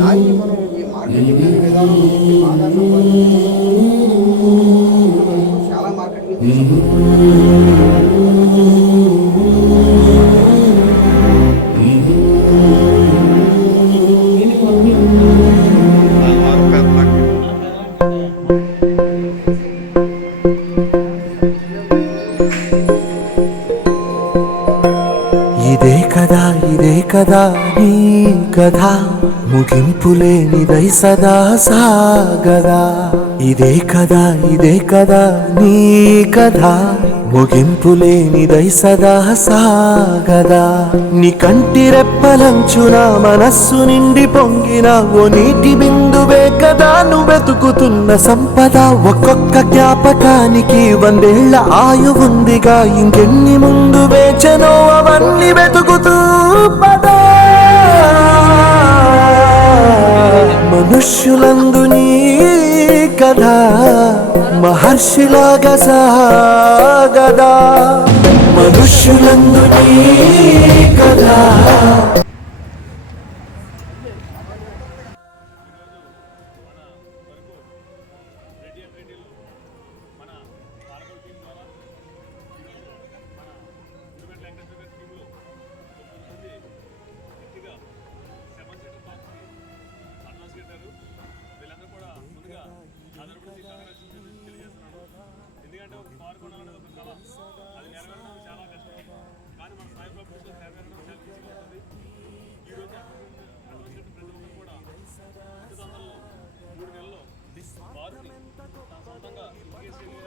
దాన్ని మనం ఈ మార్కెటింగ్ అనే విధానం చాలా మార్కెటింగ్ ఇదే కదా నీ కథ ముగింపులేనిదై సదా సాగదా. ఇదే కదా నీ కథ ముగింపులేనిదై సదా సాగదా. నీ కంటి రెప్పలంచున మనస్సు నిండి పొంగిన ఓ నీటి బిందువే కదా నువ్వు వెతుకుతున్న సంపద. ఒక్కొక్క జ్ఞాపకానికి 100 ఏళ్ల ఆయువుందిగా, ఇంకెన్ని ముందు వేచనో అవన్నీ వెతుకుతూ పదా. మనుష్యులందు నీ కథ మహర్షిలాగా సాగదా. మనుష్యులందు నీ కథ. ఎందుకంటే ఒక కారు కొనాలనేది ఒక కళ, అది నెరవేరడం చాలా కష్టం. కానీ మన స్థాయి ప్రభుత్వం నెరవేరడం చాలా ఈజీగా ఉంటుంది. ఈరోజు ప్రతి ఒక్కరు కూడా 3 నెలల్లో కారుని తన సొంతంగా తీసుకెళ్ళి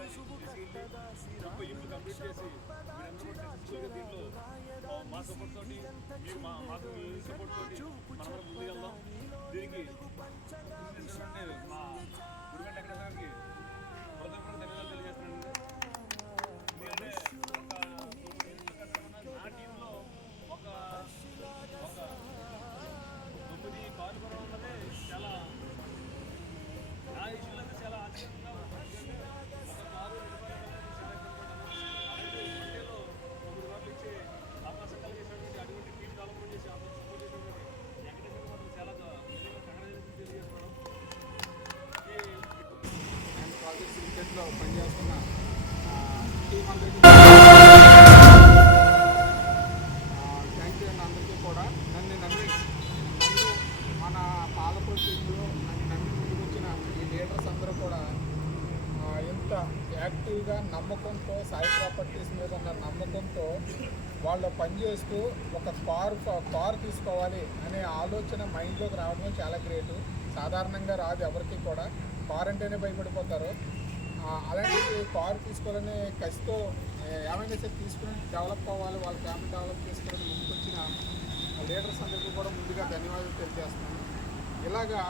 ఇల్లు కంప్లీట్ చేసి మీరందరూ కూడా సక్సెస్ఫుల్గా దీంట్లో మా సపోర్ట్ తోటి మీరు మాకు మీ సపోర్ట్ తోటి మనం ముందుకెళ్దాం. దీనికి మా గురుగంట వెంకటేశ్వర గారికి హృదయపూర్వక ధన్యవాదాలు తెలియజేస్తున్నాను. ఎందుకంటే నా టీంలో ఒక 9 కాలు కొనడం అన్నదే చాలా నా ఇష్యూలో అయితే చాలా ఆశ్చర్యంగా ఉంటుంది. ఒక కారు ఇండియాలో 9 కార్లు ఇచ్చే అవకాశం కలిగేసినటువంటి అటువంటి టీం డెవలప్మెంట్ చేసి సపోర్ట్ చేసినటువంటి వెంకటేశ్వర మాత్రం చాలా కంగ్రాచులేషన్ తెలియజేస్తున్నాను. ప్రాజెక్ట్స్ లిమిటెడ్లో పనిచేస్తున్న టీం అందరికీ థ్యాంక్ యూ అండి. అందరికీ కూడా నన్ను మన పాలపూర్ టీంలో నన్ను ముందుకు వచ్చిన ఈ లీడర్స్ అందరూ కూడా ఎంత యాక్టివ్గా నమ్మకంతో సాయి ప్రాపర్టీస్ మీద ఉన్న నమ్మకంతో వాళ్ళు పనిచేస్తూ ఒక కారు తీసుకోవాలి అనే ఆలోచన మైండ్లోకి రావడం చాలా గ్రేటు. సాధారణంగా రాదు ఎవరికి కూడా. కార్ అంటేనే భయపడిపోతారు. అలాంటి కారు తీసుకోవాలనే కసితో ఏమైనా సరే తీసుకుని డెవలప్ అవ్వాలి, వాళ్ళ ఫ్యామిలీ డెవలప్ చేసుకోవాలని ముందుకు వచ్చిన లీడర్స్ అందరికీ కూడా ముందుగా ధన్యవాదాలు తెలియజేస్తున్నాను. ఇలాగా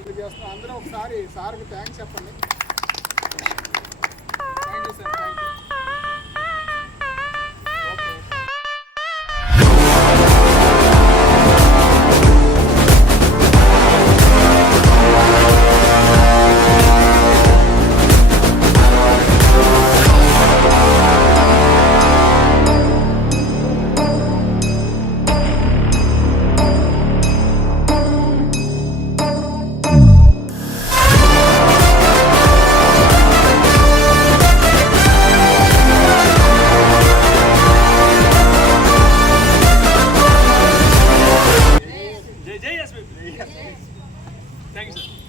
ఇది చేస్తున్నాం. అందరూ ఒకసారి సార్కి థ్యాంక్స్ చెప్పండి. Thank you sir, thank you. Thank you, sir.